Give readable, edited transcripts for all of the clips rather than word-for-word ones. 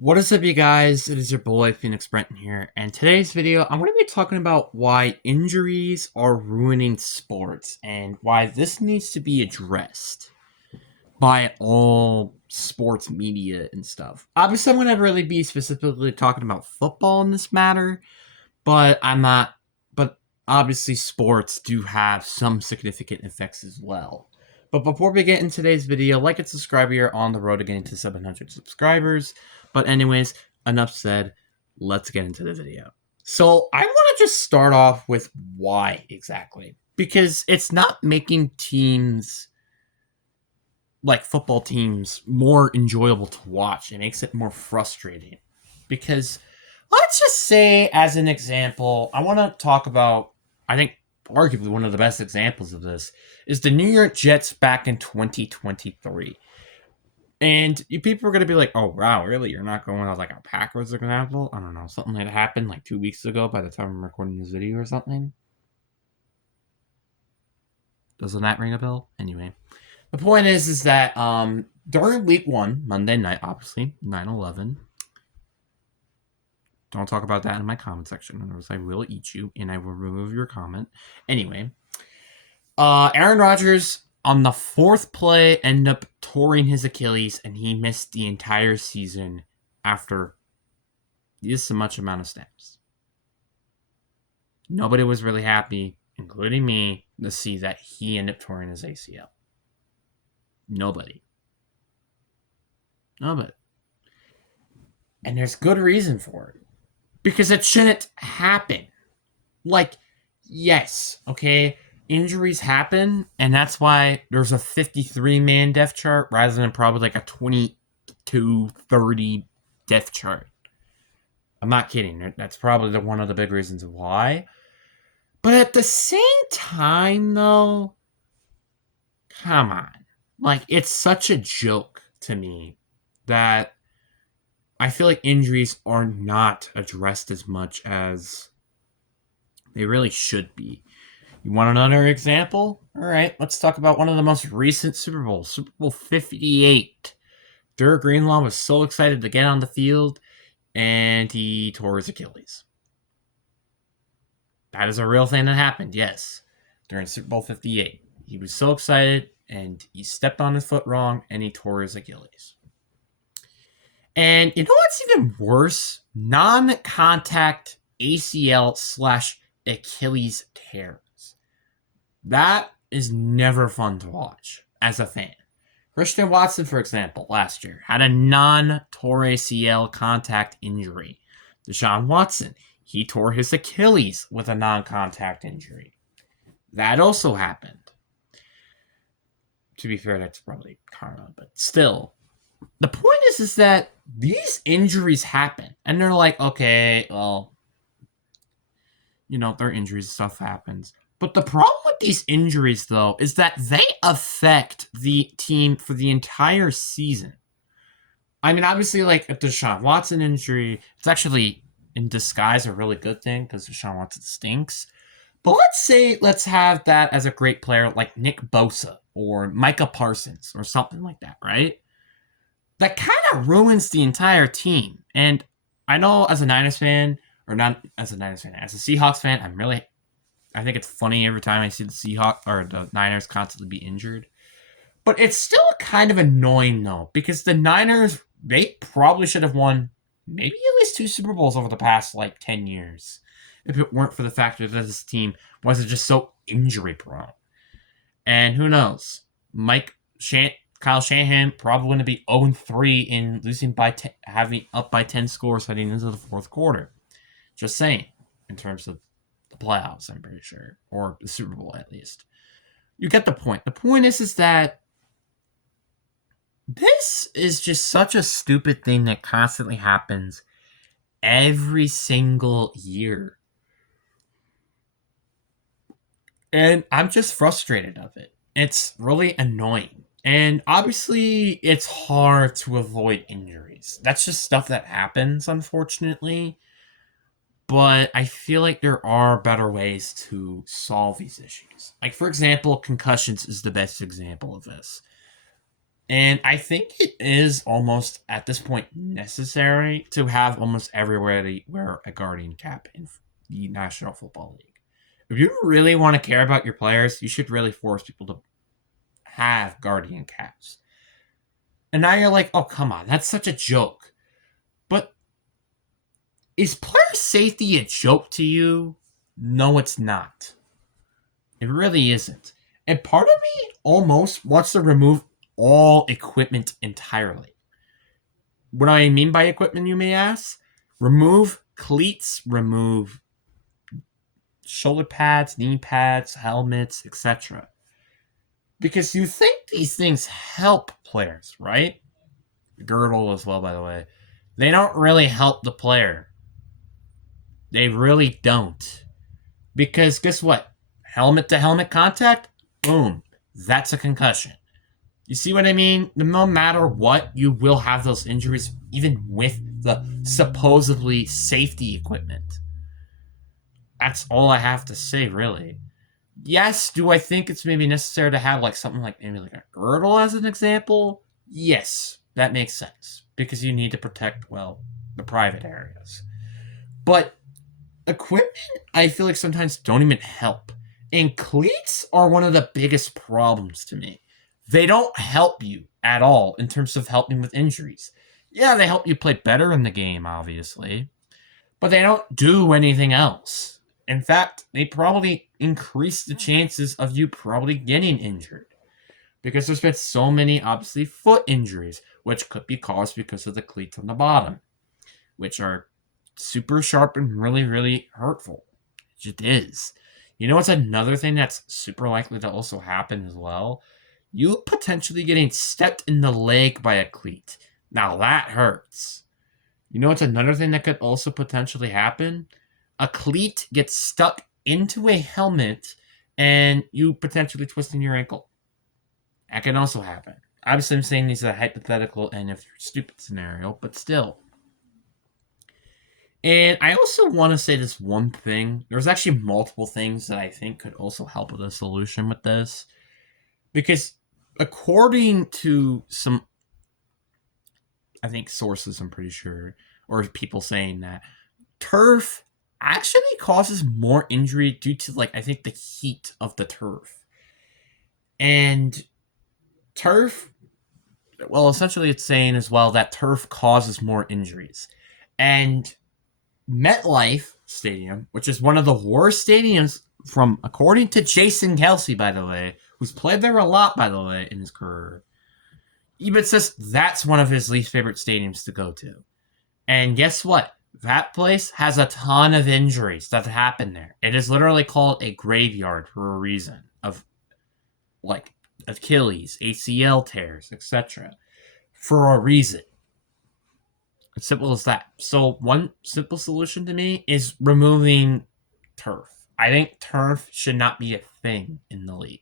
What is up, you guys? It is your boy Phoenix Brenton here, and today's video I'm going to be talking about why injuries are ruining sports and why this needs to be addressed by all sports media and stuff. Obviously, I'm going to really be specifically talking about football in this matter, but I'm not. But obviously, sports do have some significant effects as well. But before we get into today's video, like and subscribe. Here on the road to getting to 700 subscribers. But anyways, enough said. Let's get into the video. So I want to just start off with why exactly, because it's not making teams like football teams more enjoyable to watch. It makes it more frustrating because let's just say, as an example, I want to talk about, I think, arguably one of the best examples of this is the New York Jets back in 2023. And people are going to be like, oh, wow, really? You're not going with like a Packers example? I don't know, something that happened like 2 weeks ago by the time I'm recording this video or something. Doesn't that ring a bell? Anyway, the point is that during week one, Monday night, obviously, 9/11, don't talk about that in my comment section, otherwise I will eat you and I will remove your comment. Anyway, Aaron Rodgers on the fourth play ended up tearing his Achilles and he missed the entire season after this much amount of snaps. Nobody was really happy, including me, to see that he ended up tearing his ACL. Nobody. Nobody. And there's good reason for it. Because it shouldn't happen. Like, yes, okay, injuries happen, and that's why there's a 53-man depth chart rather than probably like a 22-30 depth chart. I'm not kidding. That's probably one of the big reasons why. But at the same time, though, come on. Like, it's such a joke to me that I feel like injuries are not addressed as much as they really should be. You want another example? All right, let's talk about one of the most recent Super Bowls, Super Bowl 58. Derek Greenlaw was so excited to get on the field, and he tore his Achilles. That is a real thing that happened, yes, during Super Bowl 58. He was so excited, and he stepped on his foot wrong, and he tore his Achilles. And you know what's even worse? Non-contact ACL slash Achilles tears. That is never fun to watch as a fan. Christian Watson, for example, last year had a non-tore ACL contact injury. Deshaun Watson, he tore his Achilles with a non-contact injury. That also happened. To be fair, that's probably karma, but still. The point is that these injuries happen, and they're like, okay, well, their injuries, stuff happens. But the problem with these injuries, though, is that they affect the team for the entire season. I mean, obviously, like a Deshaun Watson injury, it's actually in disguise a really good thing because Deshaun Watson stinks. But let's have that as a great player like Nick Bosa or Micah Parsons or something like that, right? That kind of ruins the entire team. And I know as a Niners fan, or not as a Niners fan, as a Seahawks fan, I think it's funny every time I see the Seahawks or the Niners constantly be injured. But it's still kind of annoying though, because the Niners, they probably should have won maybe at least 2 Super Bowls over the past like 10 years. If it weren't for the fact that this team wasn't just so injury prone. And who knows? Kyle Shanahan probably going to be 0-3 in losing by having up by 10 scores heading into the fourth quarter. Just saying, in terms of the playoffs, I'm pretty sure, or the Super Bowl at least. You get the point. The point is that this is just such a stupid thing that constantly happens every single year. And I'm just frustrated of it. It's really annoying. And obviously, it's hard to avoid injuries. That's just stuff that happens, unfortunately. But I feel like there are better ways to solve these issues. Like, for example, concussions is the best example of this. And I think it is almost at this point necessary to have almost everybody wear a Guardian cap in the National Football League. If you really want to care about your players, you should really force people to have Guardian caps. And now you're like, oh, come on, that's such a joke. But is player safety a joke to you? No, it's not. It really isn't. And part of me almost wants to remove all equipment entirely. What do I mean by equipment, you may ask? Remove cleats, remove shoulder pads, knee pads, helmets, etc. Because you think these things help players, right? Girdle as well, by the way. They don't really help the player. They really don't. Because guess what? Helmet to helmet contact, boom, that's a concussion. You see what I mean? No matter what, you will have those injuries, even with the supposedly safety equipment. That's all I have to say, really. Yes, do I think it's maybe necessary to have like something like maybe like a girdle as an example? Yes, that makes sense. Because you need to protect, well, the private areas. But equipment, I feel like sometimes don't even help. And cleats are one of the biggest problems to me. They don't help you at all in terms of helping with injuries. Yeah, they help you play better in the game, obviously, but they don't do anything else. In fact, they probably increase the chances of you probably getting injured because there's been so many, obviously, foot injuries, which could be caused because of the cleats on the bottom, which are super sharp and really, really hurtful. It is. You know what's another thing that's super likely to also happen as well? You potentially getting stepped in the leg by a cleat. Now that hurts. You know what's another thing that could also potentially happen? A cleat gets stuck into a helmet and you potentially twisting your ankle. That can also happen. Obviously, I'm saying these are hypothetical and if stupid scenario, but still. And I also want to say this one thing. There's actually multiple things that I think could also help with a solution with this. Because according to some, I think sources, I'm pretty sure, or people saying that turf actually causes more injury due to, like, I think the heat of the turf. And turf, well, essentially it's saying as well that turf causes more injuries. And MetLife Stadium, which is one of the worst stadiums from, according to Jason Kelce, by the way, who's played there a lot, by the way, in his career, even says that's one of his least favorite stadiums to go to. And guess what? That place has a ton of injuries that happen there. It is literally called a graveyard for a reason of, like, Achilles, ACL tears, etc. For a reason. As simple as that. So one simple solution to me is removing turf. I think turf should not be a thing in the league.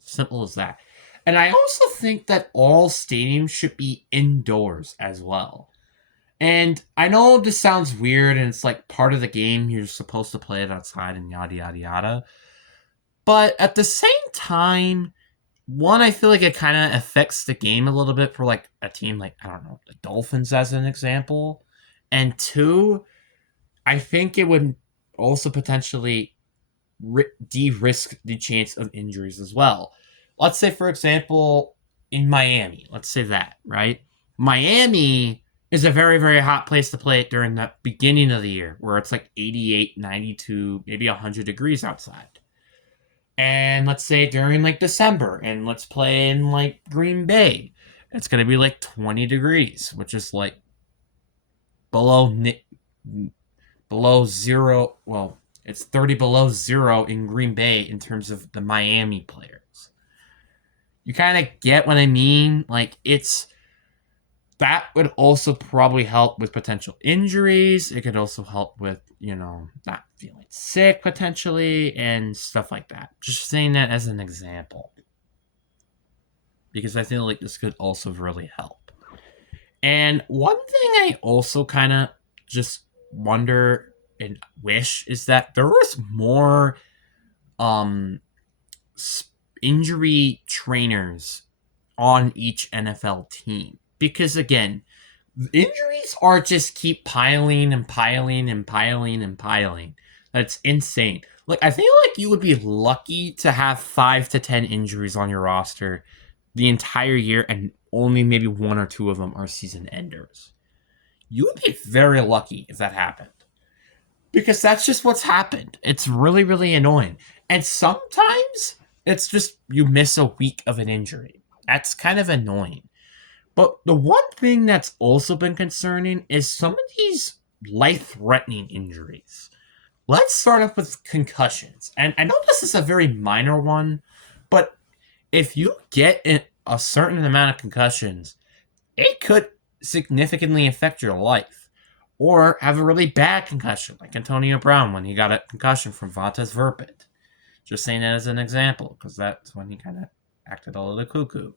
Simple as that. And I also think that all stadiums should be indoors as well. And I know this sounds weird and it's like part of the game, you're supposed to play it outside and yada yada yada. But at the same time, one, I feel like it kind of affects the game a little bit for like a team like, I don't know, the Dolphins as an example. And two, I think it would also potentially de-risk the chance of injuries as well. Let's say, for example, in Miami, let's say that, right? Miami is a very, very hot place to play during the beginning of the year where it's like 88, 92, maybe 100 degrees outside. And let's say during like December, and let's play in like Green Bay, it's going to be like 20 degrees, which is like below zero. Well, it's 30 below zero in Green Bay in terms of the Miami players. You kind of get what I mean? Like, it's that would also probably help with potential injuries. It could also help with, not feeling sick potentially and stuff like that. Just saying that as an example. Because I feel like this could also really help. And one thing I also kind of just wonder and wish is that there was more injury trainers on each NFL team. Because again, injuries are just keep piling and piling and piling and piling. That's insane. Like, I feel like you would be lucky to have 5 to 10 injuries on your roster the entire year, and only maybe 1 or 2 of them are season enders. You would be very lucky if that happened. Because that's just what's happened. It's really, really annoying. And sometimes it's just you miss a week of an injury. That's kind of annoying. But the one thing that's also been concerning is some of these life-threatening injuries. Let's start off with concussions. And I know this is a very minor one, but if you get a certain amount of concussions, it could significantly affect your life. Or have a really bad concussion, like Antonio Brown when he got a concussion from Vontaze Burfict. Just saying that as an example, because that's when he kind of acted a little cuckoo.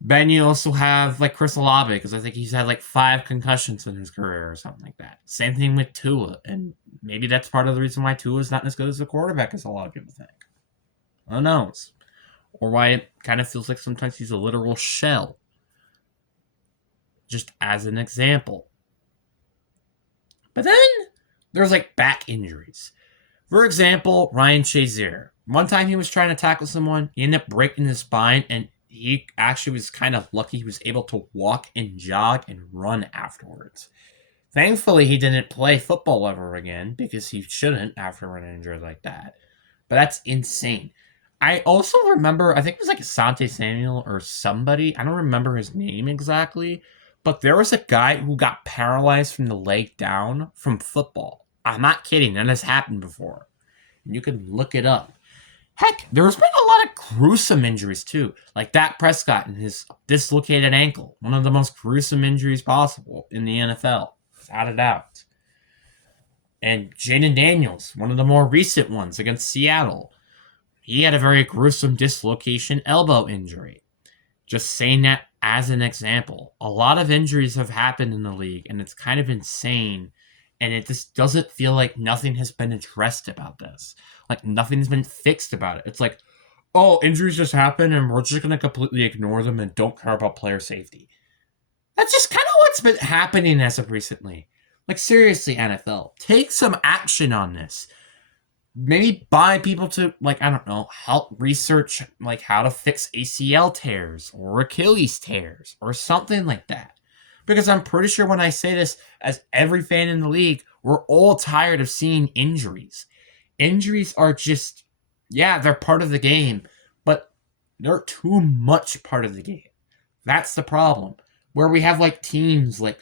Then you also have like Chris Olave, because I think he's had like 5 concussions in his career or something like that. Same thing with Tua, and maybe that's part of the reason why Tua is not as good as a quarterback as a lot of people think. Who knows? Or why it kind of feels like sometimes he's a literal shell. Just as an example. But then there's like back injuries. For example, Ryan Shazier. One time he was trying to tackle someone, he ended up breaking his spine, and he actually was kind of lucky he was able to walk and jog and run afterwards. Thankfully, he didn't play football ever again, because he shouldn't after an injury like that. But that's insane. I also remember, I think it was like Asante Samuel or somebody, I don't remember his name exactly, but there was a guy who got paralyzed from the leg down from football. I'm not kidding, that has happened before. And you can look it up. Heck, there's been a lot of gruesome injuries too, like Dak Prescott and his dislocated ankle, one of the most gruesome injuries possible in the NFL, without a doubt. And Jaden Daniels, one of the more recent ones against Seattle. He had a very gruesome dislocation elbow injury. Just saying that as an example. A lot of injuries have happened in the league, and it's kind of insane. And it just doesn't feel like nothing has been addressed about this. Like nothing's been fixed about it. It's like, oh, injuries just happen, and we're just going to completely ignore them and don't care about player safety. That's just kind of what's been happening as of recently. Like, seriously, NFL, take some action on this. Maybe buy people to, like, I don't know, help research, like, how to fix ACL tears or Achilles tears or something like that. Because I'm pretty sure when I say this, as every fan in the league, we're all tired of seeing injuries. Injuries are just, yeah, they're part of the game, but they're too much part of the game. That's the problem. Where we have, like, teams, like,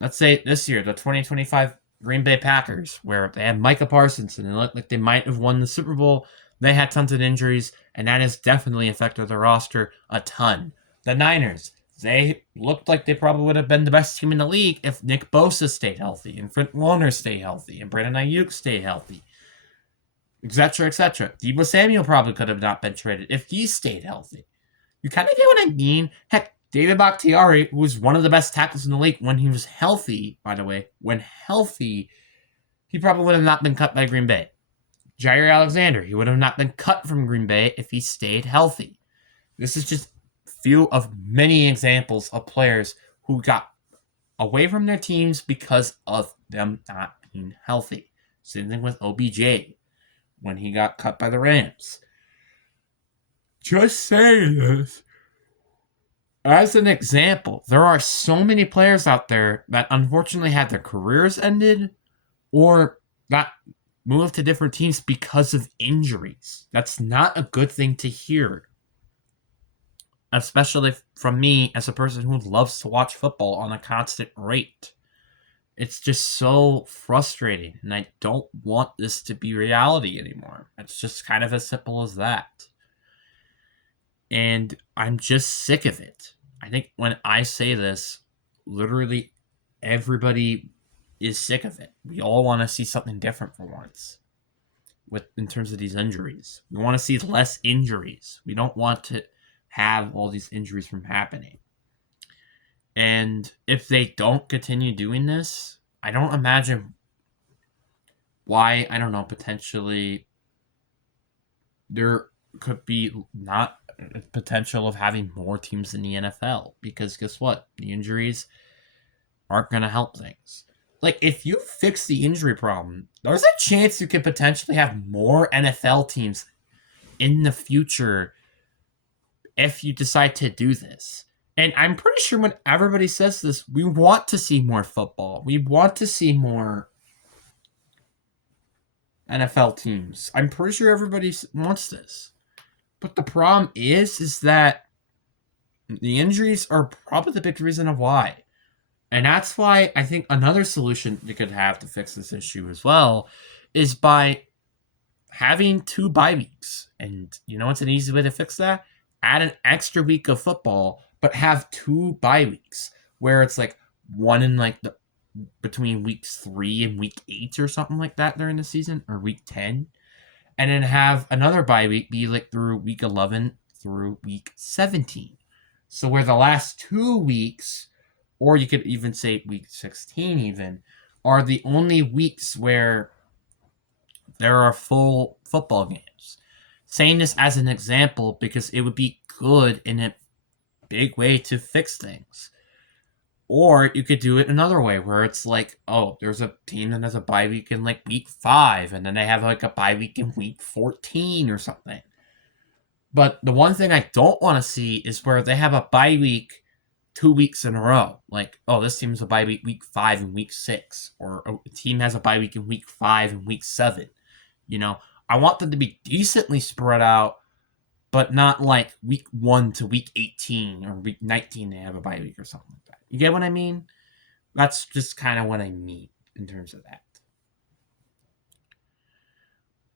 let's say this year, the 2025 Green Bay Packers, where they had Micah Parsons, and it looked like they might have won the Super Bowl. They had tons of injuries, and that has definitely affected their roster a ton. The Niners, they looked like they probably would have been the best team in the league if Nick Bosa stayed healthy, and Trent Warner stayed healthy, and Brandon Ayuk stayed healthy, etc., etc. Deebo Samuel probably could have not been traded if he stayed healthy. You kind of get what I mean? Heck, David Bakhtiari, who was one of the best tackles in the league when he was healthy, by the way, when healthy, he probably would have not been cut by Green Bay. Jair Alexander, he would have not been cut from Green Bay if he stayed healthy. This is just few of many examples of players who got away from their teams because of them not being healthy. Same thing with OBJ when he got cut by the Rams. Just saying this as an example, there are so many players out there that unfortunately had their careers ended or got moved to different teams because of injuries. That's not a good thing to hear. Especially from me as a person who loves to watch football on a constant rate. It's just so frustrating, and I don't want this to be reality anymore. It's just kind of as simple as that. And I'm just sick of it. I think when I say this, literally everybody is sick of it. We all want to see something different for once in terms of these injuries. We want to see less injuries. We don't want to have all these injuries from happening. And if they don't continue doing this, I don't imagine why, I don't know, potentially there could be not potential of having more teams in the NFL, because guess what? The injuries aren't going to help things. Like, if you fix the injury problem, there's a chance you could potentially have more NFL teams in the future if you decide to do this. And I'm pretty sure when everybody says this, we want to see more football. We want to see more NFL teams. I'm pretty sure everybody wants this. But the problem is that the injuries are probably the big reason of why. And that's why I think another solution you could have to fix this issue as well is by having 2 bye weeks. And you know what's an easy way to fix that? Add an extra week of football, but have 2 bye weeks where it's like one in like the between weeks 3 and week 8 or something like that during the season, or week 10, and then have another bye week be like through week 11 through week 17. So where the last 2 weeks, or you could even say week 16 even, are the only weeks where there are full football games. Saying this as an example because it would be good in a big way to fix things. Or you could do it another way where it's like, oh, there's a team that has a bye week in like week 5, and then they have like a bye week in week 14 or something. But the one thing I don't want to see is where they have a bye week 2 weeks in a row. Like, oh, this team has a bye week 5 and week 6. Or a team has a bye week in week 5 and week 7. You know, I want them to be decently spread out, but not like week 1 to week 18 or week 19 they have a bye week or something like that. You get what I mean? That's just kind of what I mean in terms of that.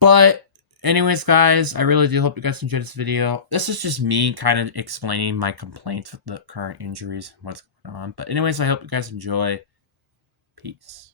But anyways, guys, I really do hope you guys enjoyed this video. This is just me kind of explaining my complaints with the current injuries and what's going on. But anyways, I hope you guys enjoy. Peace.